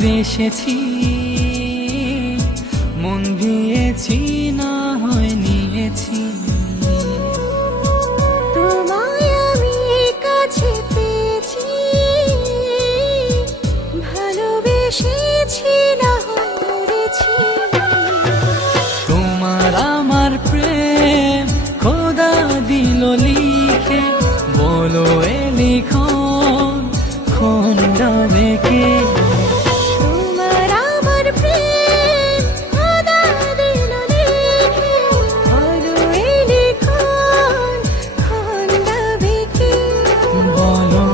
ভালোবেসেছি, মন দিয়েছি, না হয় নিয়েছি। তোমায় আমি কাছে পেয়েছি, ভালোবেসেছি, না হয় মরেছি। তোমার আমার প্রেম খোদা দিল লিখে, বলো এ লিখন খন্ডাবে কে? তোমার আমার প্রেম খোদা দিল লিখে, বলো এ লিখন খন্ডাবে কে? বলো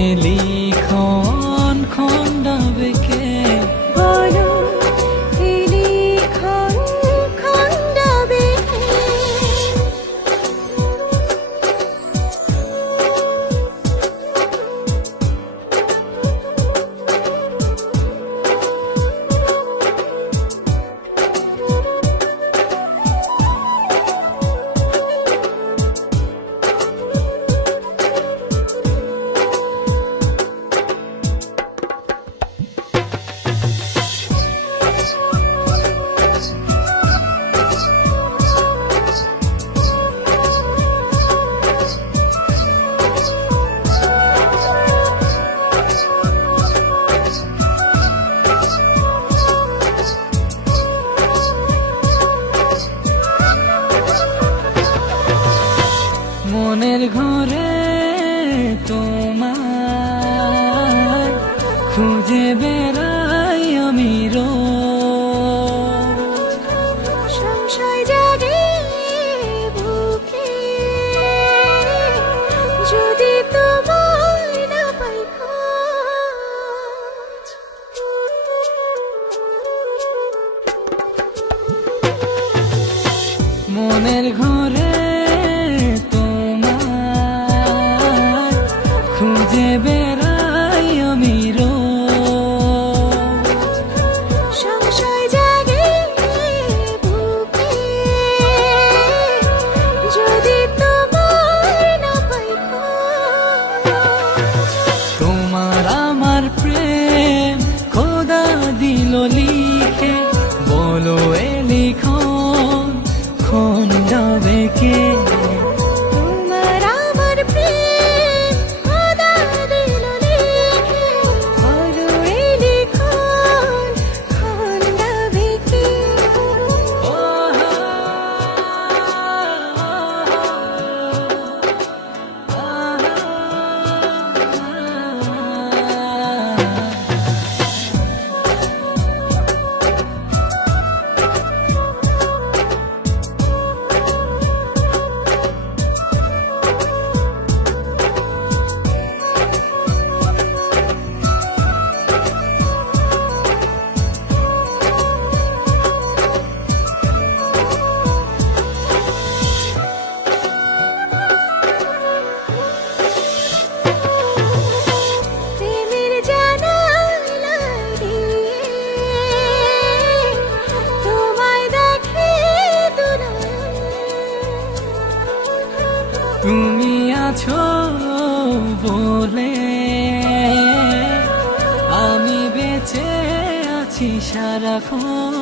এ লিখন খন্ডাবে কে? বলো এ লিখন খন্ডাবে কে? মনের ঘরে তোমার খুঁজে বেড়াই আমি রোজ। সংশয় জাগে বুকে, যদি তোমায় না পাই খোঁজ। মনের ঘরে তোমার খুঁজে বেড়াই আমি রোজ। সংশয় জাগে বুকে, যদি তোমায় না পাই খোঁজ। তোমার আমার প্রেম খোদা দিল লিখে, বলো এ লিখন খন্ডাবে কে? তোমার আমার প্রেম খোদা দিল লিখে, বলো এ লিখন খন্ডাবে কে? প্রেমের জানালা দিয়ে তোমায় দেখে দুনিয়া। তুমি আছো বলে আমি বেঁচে আছি সারাক্ষণ।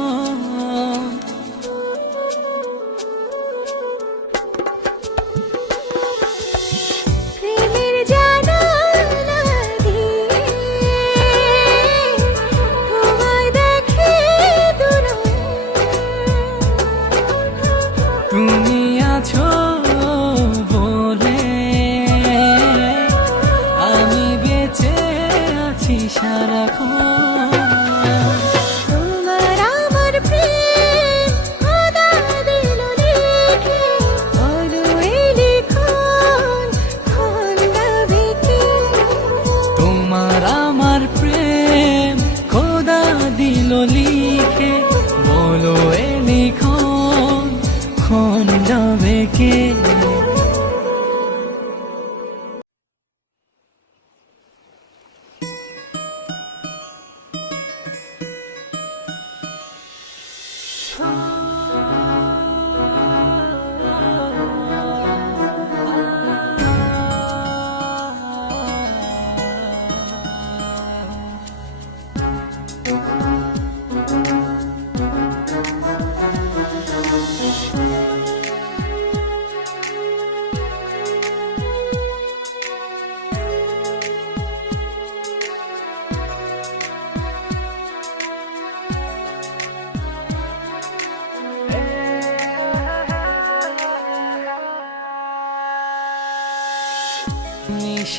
প্রেমের জানালা দিয়ে তোমায় দেখে দুনিয়া। তুমি আছো বলে আমি বেঁচে আছি সারাক্ষণ। তোমার আমার প্রেম খোদা দিল লিখে, বলো এ লিখন খন্ডাবে কে? তোমার আমার প্রেম খোদা দিল লিখে, বলো এ লিখন খন্ডাবে কে?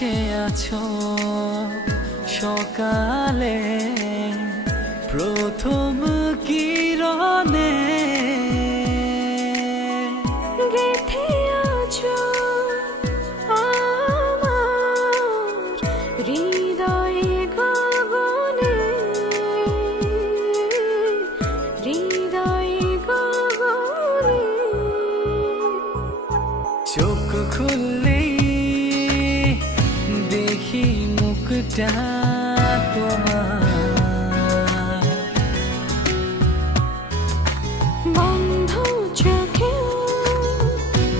বসে আছো সকালে প্রথম কিরণে, গেঁথে আছো আমার হৃদয়ে গগনে, হৃদয়ে গগনে। চোখ খুললেই দেখি মুখটা তোমার, বন্ধ চোখেও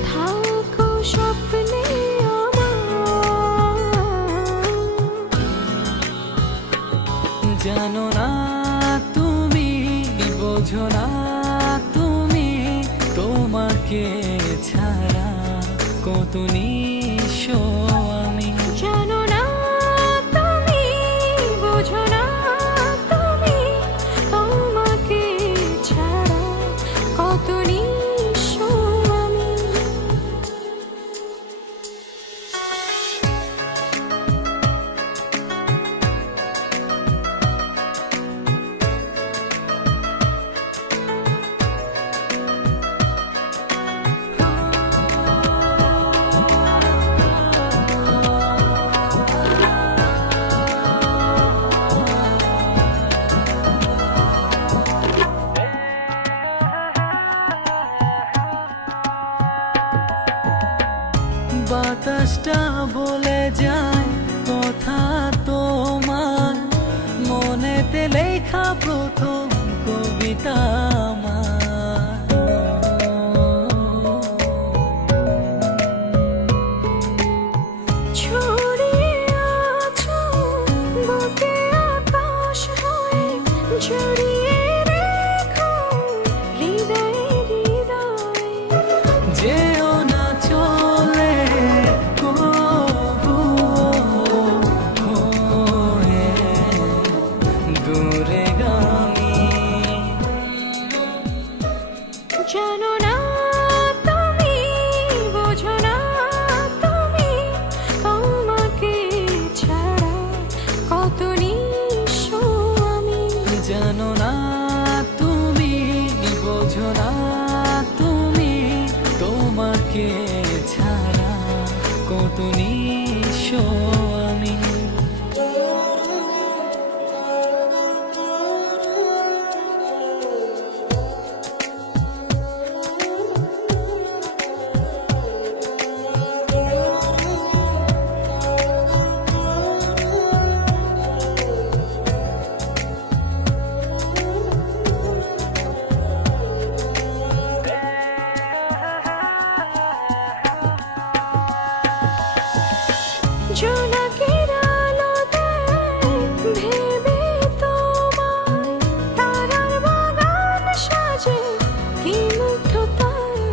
থাকো স্বপ্নে আমার। জানো না তুমি, বোঝো না তুমি, তোমাকে ছাড়া কত নিঃস্ব আমি। জানো না তুমি, বোঝো না তুমি, তোমাকে ছাড়া কত নিঃস্ব আমি। বাতাসটা বলে যায় কথা তোমার, মনেতে লেখা প্রথম কবিতা আমার। ছড়িয়ে আছো বুকে আকাশ হয়ে, জড়িয়ে রেখো হৃদয়ে হৃদয়ে। যেও না চলে কবু হয়ে দূরে গামী। জানো না তুমি, বোঝো না তুমি, তোমাকে ছাড়া কত নিঃস্ব আমি। জানো না তুমি, বোঝো না তুমি, তোমাকে ছাড়া কত নিঃস্ব আমি। জোনাকের আলোতে ভেবে তোমায়, তারার বাগান সাজে কি মুগ্ধতায়।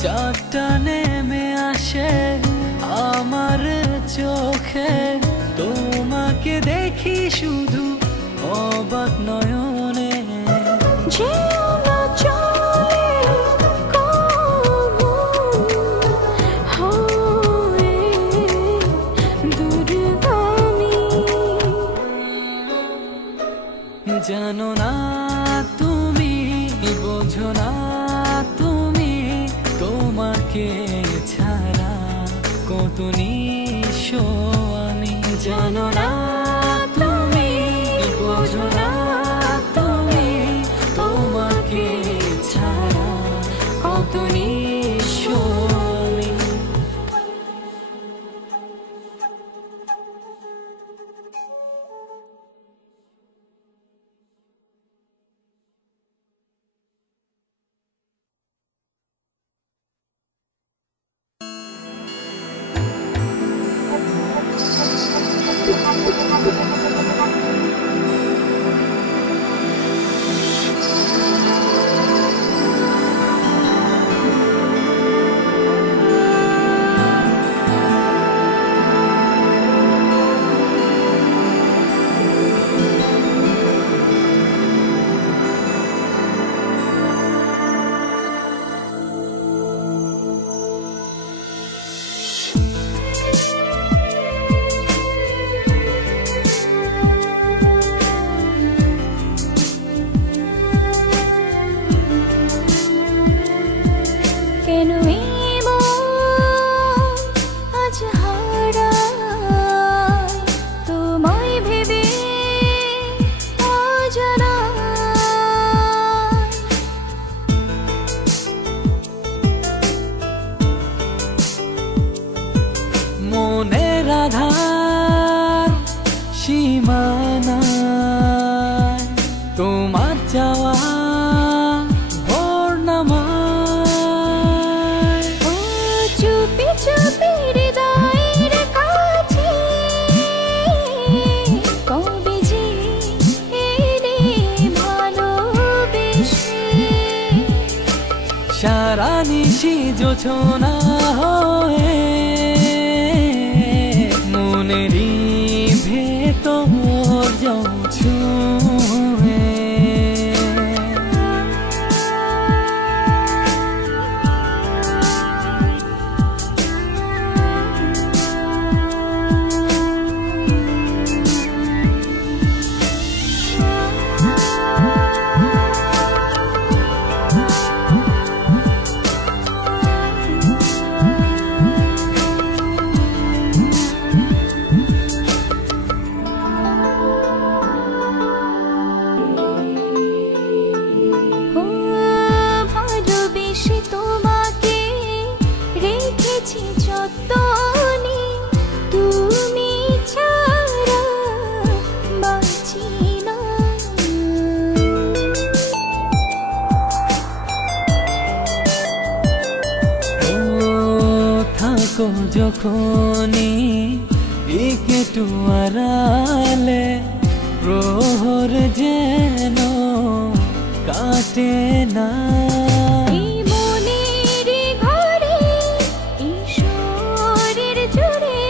চারটা নেমে আসে আমার চোখে, তোমাকে দেখি শুধু অবাক নয়নে। যেও না চলে কবু হয়ে দূরগামী। জানো না তুমি, বোঝো না তুমি, তোমাকে ছাড়া কত নিঃস্ব আমি। জানো না তুমি, বোঝো না তুমি, তোমাকে ছাড়া কত নিঃস্ব আমি। বাধার সীমানায় তোমার চাওয়া ভোর নামায়। ও চুপি চুপি হৃদয়ের কাছে কবে যে এলে ভালোবেসে। সারা নিশি জোছনা হয়ে মনেরই ভেতর যাও ছুঁয়ে। ও ভালোবেসে তোমাকে রেখেছি যতনে, তুমি ছাড়া বাঁচি না। ও থাকো যখনই একটু আড়ালে, প্রহর যেন কাটে না। এই মনের ঘরে ঈশ্বরের জুড়ে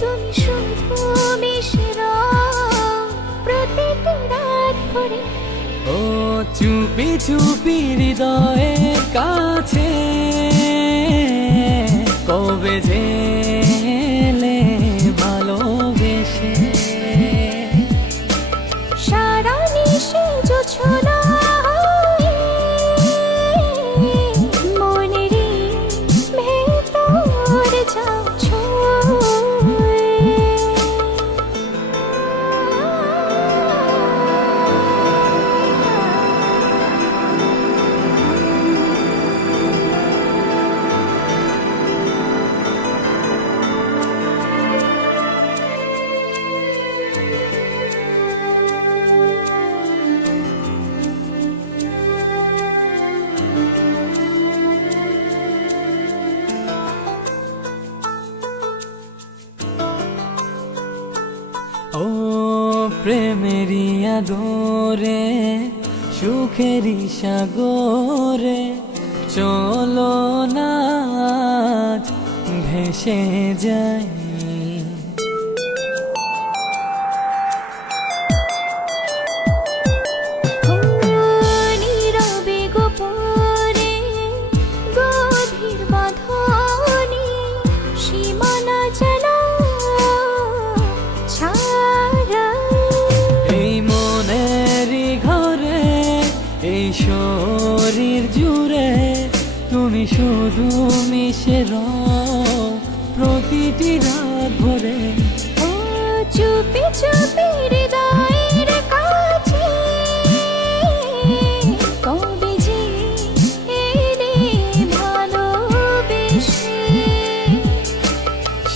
তুমি শুধু মিশে রও প্রতিটি রাত ভরে। ও চুপি চুপি হৃদয়ের কাছে কবে যে এলে ভালোবেসে। সারা নিশে জোছনা হয়ে মনেরই ভেতর যাও ছুঁয়ে। ও প্রেমেরই আদরে সুখেরই সাগরে চলো না আজ ভেসে যাই। নীরবে গোপনে গভীর বাঁধনে সীমানা জানা ছাড়া। এই মনেরই ঘরে এই শরীর জুড়ে তুমি শুধু মিশে রও প্রতিটি রাত ভরে। ও চুপি চুপি হৃদয়ের কাছে কবে যে এলে ভালোবেসে।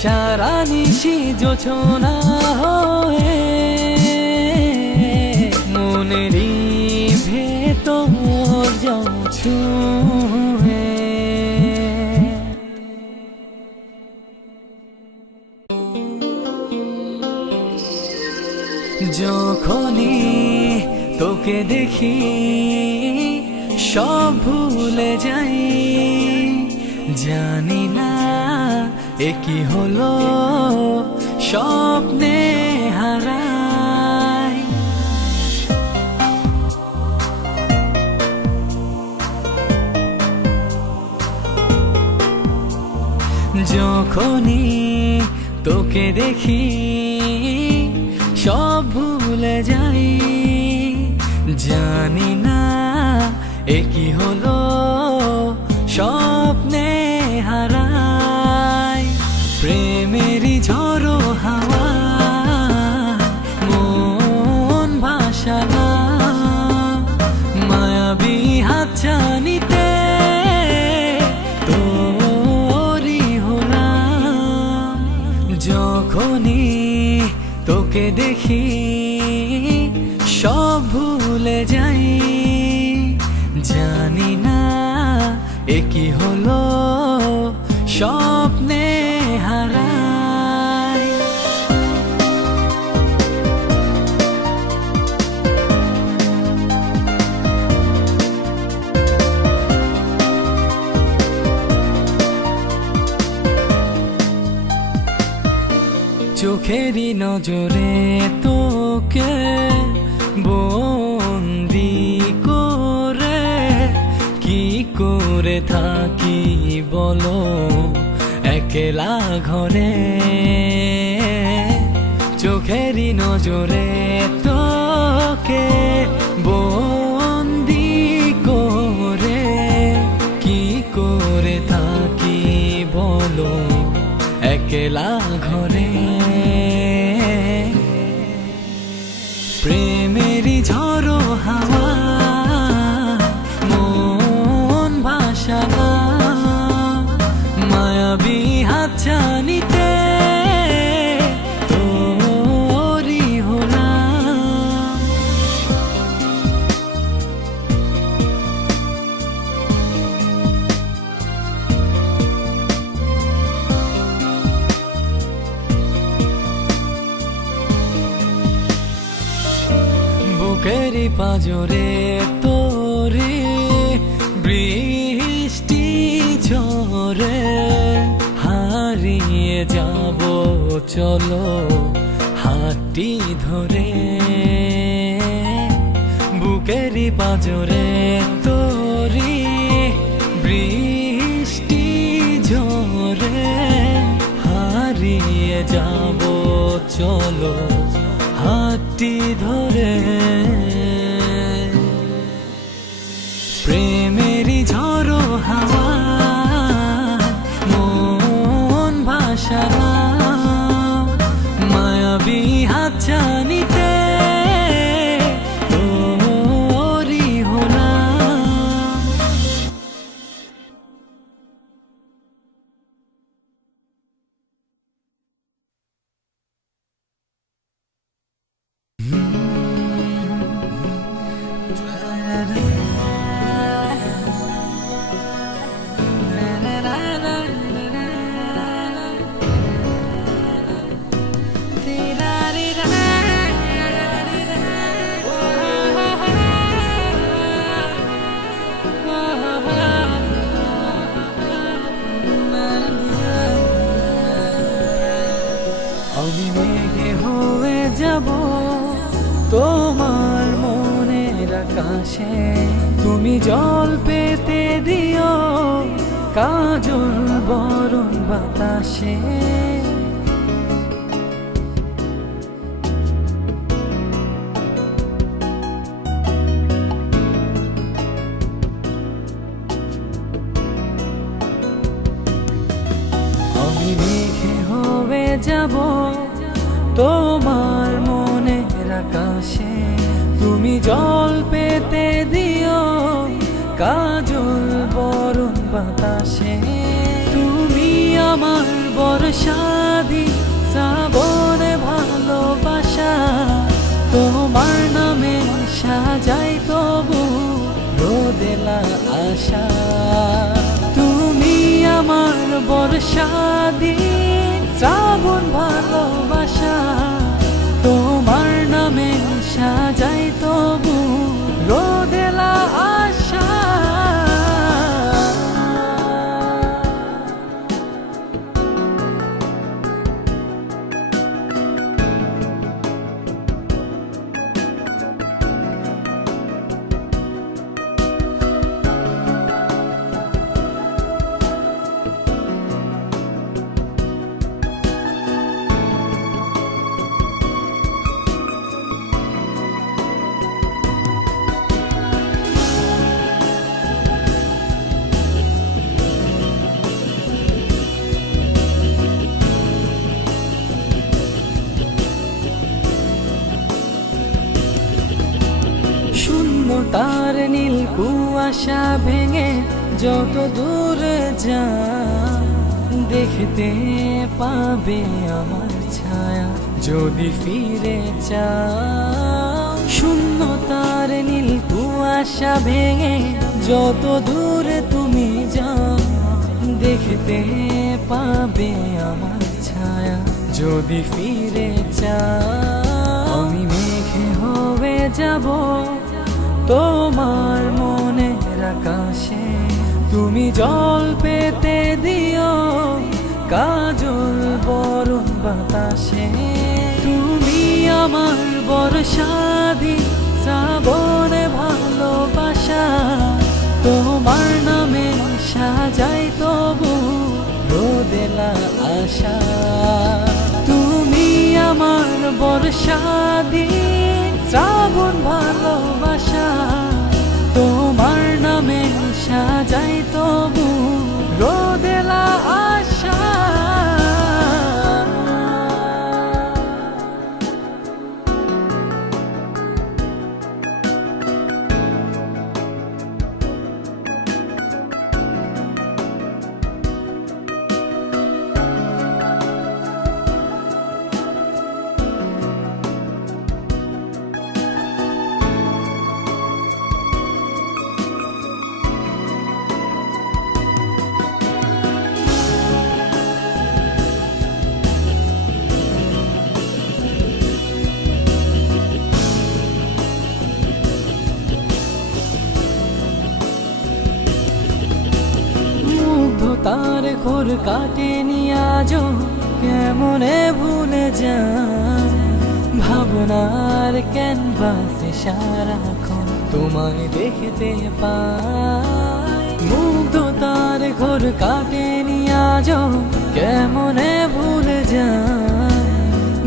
সারা নিশি জোছনা হয়ে মনেরই ভেতর যাও ছুঁয়ে। যখনই তোকে দেখি সব ভুলে যাই, জানি না এ কি হলো স্বপ্নে হারাই। যখনই তোকে দেখি সব ভুলে যাই, জানি না এ কি হলো স্বপ্নে হারাই। প্রেমেরই ঝড়ো হাওয়া মন ভাসালা, মায়াবী হাতছানিতে তোরি হলাম। যখনই তোকে দেখি সব ভুলে যাই, জানি না এ কি হলো, স্বপ্নে হারাই। চোখেরই নজরে তোকে বন্দি করে কি করে থাকি বলো একলা ঘরে। চোখেরই নজরে তোকে বন্দি করে কি করে থাকি বলো একলা ঘরে। প্রেমেরই ঝড়ো হাওয়া মন ভাসালা, মায়াবী হাতছানিতে তোরি হলাম। বুকেরই পাঁজরে তোরে বৃষ্টি ঝরে, হারিয়ে যাব চলো হাতটি ধরে। বুকেরই পাঁজরে তোরে বৃষ্টি ঝরে, হারিয়ে যাব চলো হাতটি ধরে। প্রেমেরই ঝড়ো হাওয়া মন ভাসালা, মায়াবী হাতছানিতে তোরি হলাম। আমি মেঘে হয়ে যাব তোমার মনের আকাশে, তুমি জল পেতে দিও কাজল বরণ বাতাসে। আমি মেঘে হয়ে যাব তোমার মনের আকাশে, তুমি জল পেতে দিও কাজল বরণ বাতাসে। তুমি আমার বর্ষাদি শ্রাবণ ভালোবাসা, তোমার নামে সাজাই তবু রোদেলা আশা। তুমি আমার বর্ষাদি শ্রাবণ ভালোবাসা, তোমার নামে সাজাই তবু রোদেলা আশা। তার নীল কুয়াশা ভেঙে যত দূরে যা, দেখতে পাবে আমার ছায়া যদি ফিরে চাও। শূন্যতার নীল কুয়াশা ভেঙে যত দূরে তুমি যাও, দেখতে পাবে আমার ছায়া যদি ফিরে চাও। আমি মেঘে হয়ে যাব তোমার মনের আকাশে, তুমি জল পেতে দিও কাজল বরণ বাতাসে। তুমি আমার বর্ষা দি শ্রাবণে ভালোবাসা, তোমার নামে সাজাই তবু রোদেলা আশা। তুমি আমার বর্ষা দি শ্রাবণ ভালোবাসা, তোমার নামে সাজাই তবু রোদেলা আশা। তার ঘোর কাটেনি আজও কেমনে ভুলে যান, ভাবনার ক্যানভাসে সারাক্ষণ তোমায় দেখতে পাই। মুগ্ধ তার ঘোর কাটেনি আজও কেমনে ভুলে যান,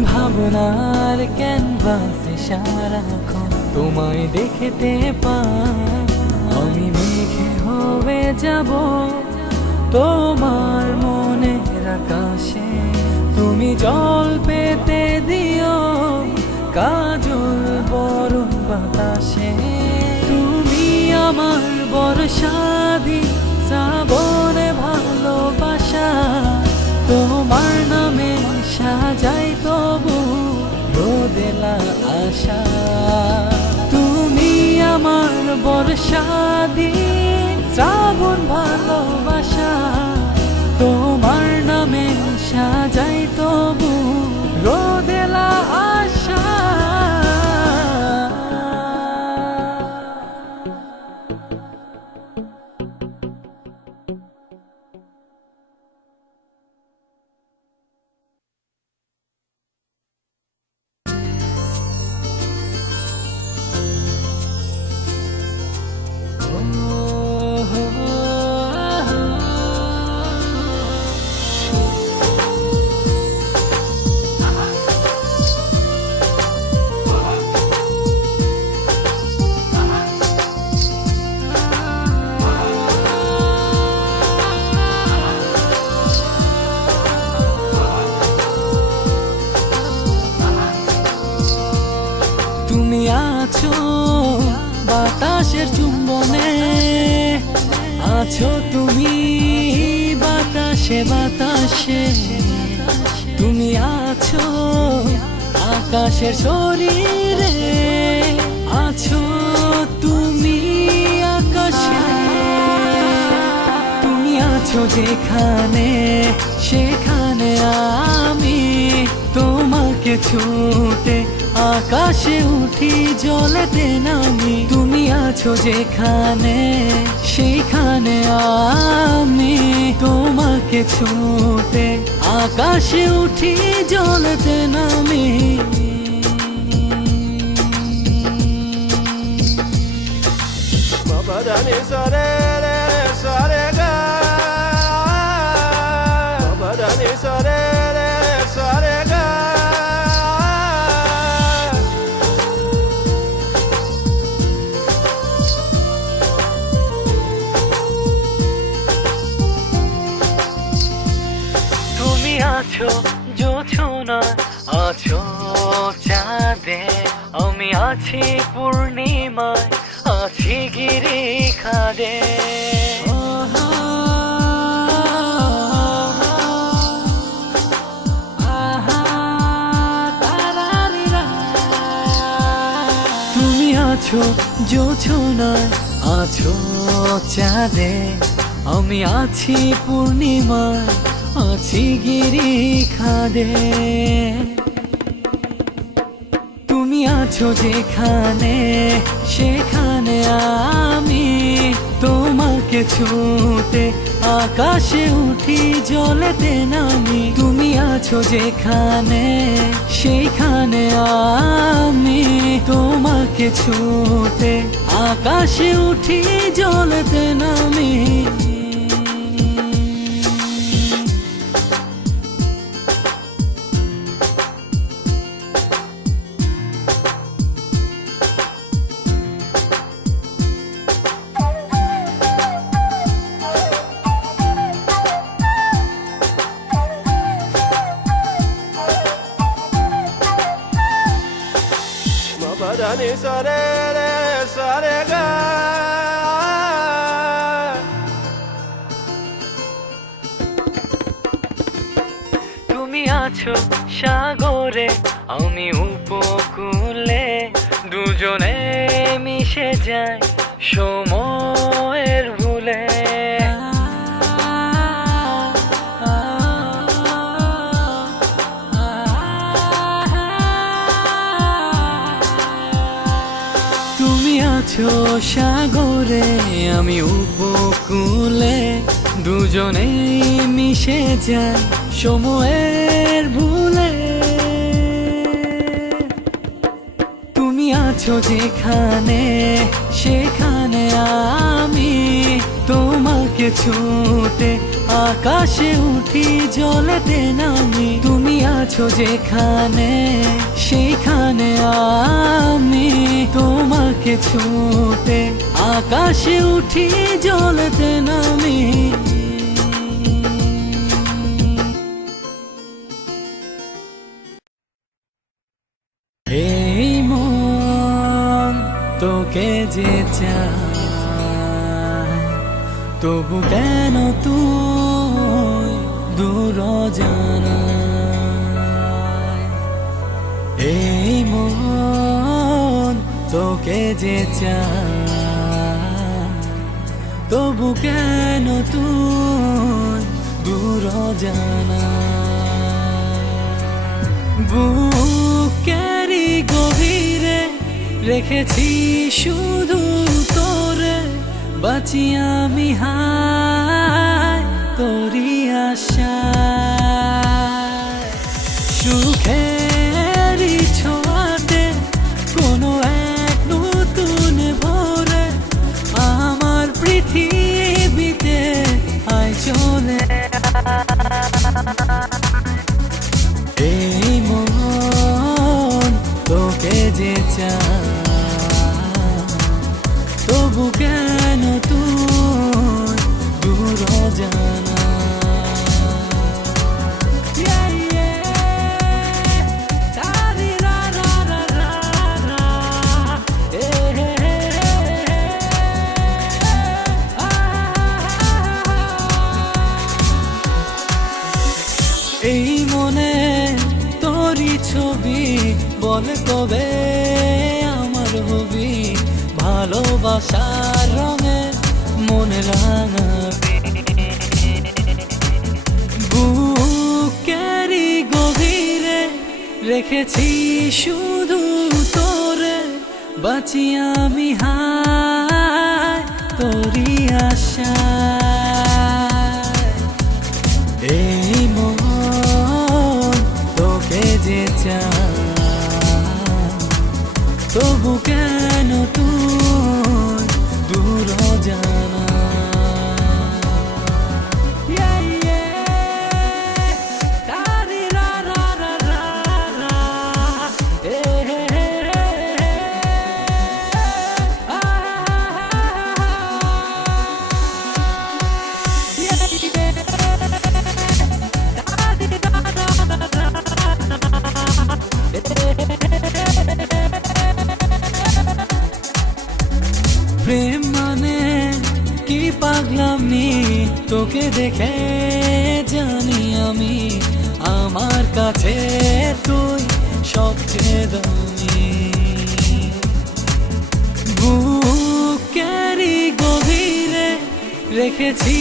ভাবনার ক্যানভাসে সারাক্ষণ তোমায় দেখতে পাই। আমি মেঘে হয়ে যাব তোমার মনের আকাশে, তুমি জল পেতে দিও কাজল বরণ বাতাসে। তুমি আমার বর্ষা দি শ্রাবণে ভালোবাসা, তোমার নামে সাজাই তবু রোদেলা আশা। তুমি আমার বর্ষা দি শ্রাবণ ভালোবাসা, তোমার নামে সাজাই তবু রোদেলা আশা। তুমি আছো বাতাসের চুম্বনে, আছো তুমি বাতাসে বাতাসে। তুমি আছো আকাশের শরীরে, আছো তুমি আকাশে। তুমি আছো যেখানে সেখানে আমি তোমাকে ছুটে আকাশে উঠি জলেতে নামি। তুমি আছো যেখানে সেইখানে আমি তোমাকে ছুটে আকাশে উঠি জলেতে নামি। বাবা জানি সরে রে সরে গা, বাবা জানি সরে রে সরে গা। তুমি আছো জোছনায়, আছো চাঁদে, আমি আছি পূর্ণিমায়, আছি গিরি খাদে। আছো জোছনায়, আছো চাঁদে, আমি আছি পূর্ণিমায়, আছি গিরি খাদে। তুমি আছো যেখানে সেখানে আমি তোমাকে ছুঁতে আকাশে উঠি জলেতে নামি। তুমি আছো যেখানে সেইখানে আমি তোমাকে ছুঁতে আকাশে উঠি জলেতে নামি। Ni sa re re sa re ga. তুমি আছো সাগরে, আমি উপকূলে, দুজনে মিশে যায় সময়ের ভুলে। তুমি আছো সাগরে, আমি উপকূলে, দুজনেই মিশে যায় সময়ের ভুলে। তুমি আছো যেখানে সেখানে আমি তোমাকে ছুঁতে আকাশে উঠি জলেতে নামি। তুমি আছো যেখানে সেইখানে আমি তোমাকে ছুঁতে আকাশে উঠি জলেতে নামি। এই মন তোকে যে চায়, তবু কেন তুই দূর জানায়। এই মন তোকে যে চায়, তবু কেন তুই দূর জানায়। বুকেরই গভীরে রেখেছি শুধু তোরে, বাঁচি আমি হায় তোরি আশায়। সুখেরই ছোঁয়াতে কোনো এক নতুন ভোরে আমার পৃথিবীতে আয় চলে। এই মন তোকে যে চায়, তবু কেন তুই দূর জানা। এই মনে তোরই ছবি, বল কবে আমার হবি, ভালোবাসার রঙে মনে রাঙাবি। বুকেরই গভীরে রেখেছি শুধু তোরে, বাঁচি আমি হায় তোরি আশায়। এই মন তোকে যে চায়, তবু কেন তুই দূর জানা। প্রেম মানে কি পাগলামি, তোকে দেখে জানি আমি আমার কাছে তুই সবচেয়ে দামি। রেখেছি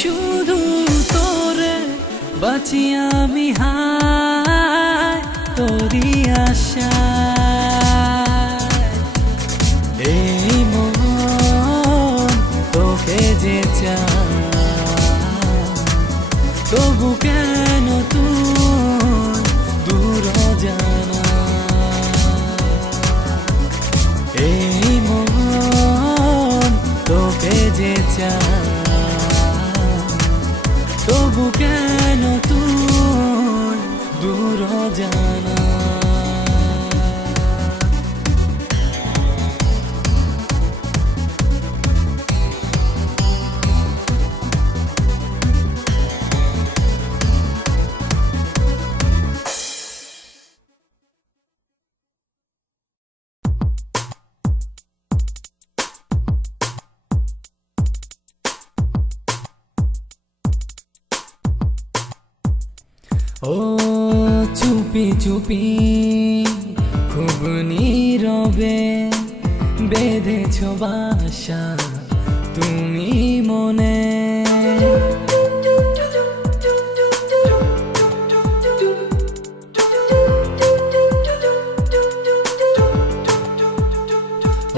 শুধু তোরে বাঁচি আমি হায় তোরই আশা এই মন তোকে যে চায় তবু কেন তুই দূর জানা এই মন তোকে যে চায় তবু কেন তুই দূর জানা ও চুপি চুপি খুব নীরবে বেঁধেছ বাসা তুমি মনে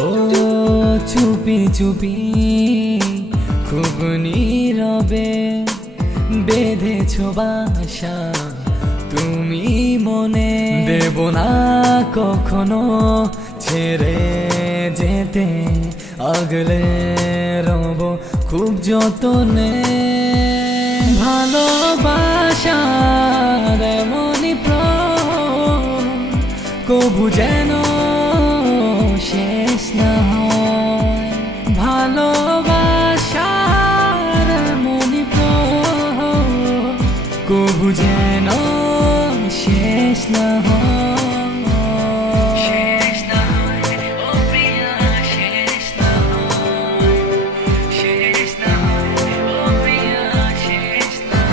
ও চুপি চুপি খুব নীরবে বেঁধেছ বাসা তুমি মনে দেব না কখনো ছেড়ে যেতে আগলে রব খুব যতনে ভালোবাসার এমনই কবু যেন শেষ না হয় ভালোবাসার এমনই কবু যেন শেষ না শেষ না ও প্রিয়া শেষ না শেষ না ও প্রিয়া শেষ না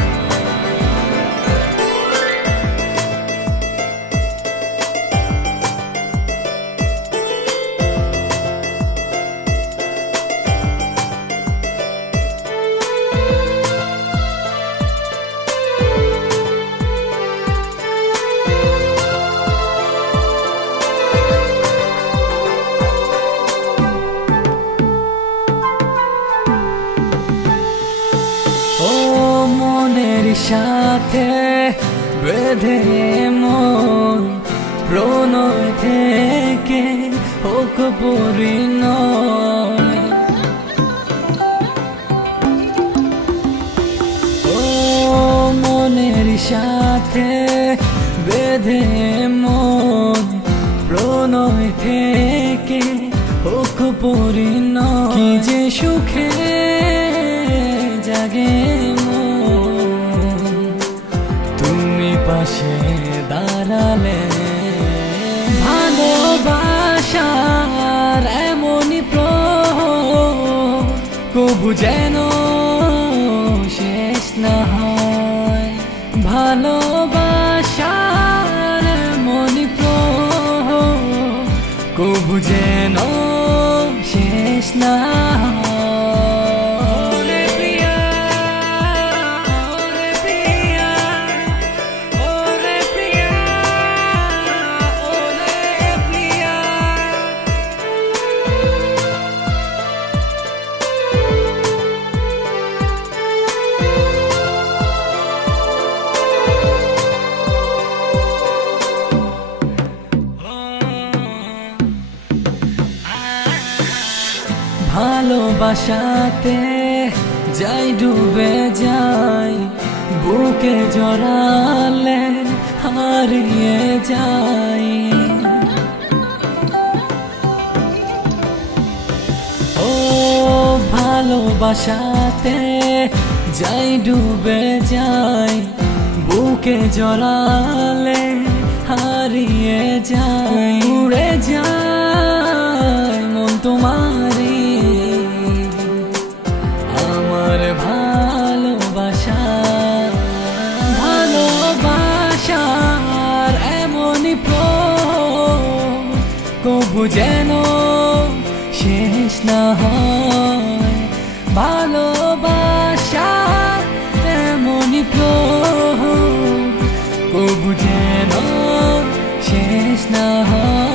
সাথে বেঁধে মন প্রণয় থেকে হোক পরিণয় ও মনের সাথে বেঁধে মন প্রণয় থেকে হোক পরিণয় কি যে সুখে জাগে পাশে দাঁড়ালে ভালোবাসার এমনই কবু যেন শেষ না হয় ভালোবাসার এমনই কবু যেন শেষ না হয় ভালোবাসাতে যাই ডুবে যাই বুকে জড়ালে হারিয়ে যাই ও ভালোবাসাতে যাই ডুবে যাই বুকে জড়ালে হারিয়ে যাই উড়ে যাই মন তোমারি আমার ভালোবাসার এমনই কবু যেন শেষ না হয় ভালোবাসা যেন শেষ না হয়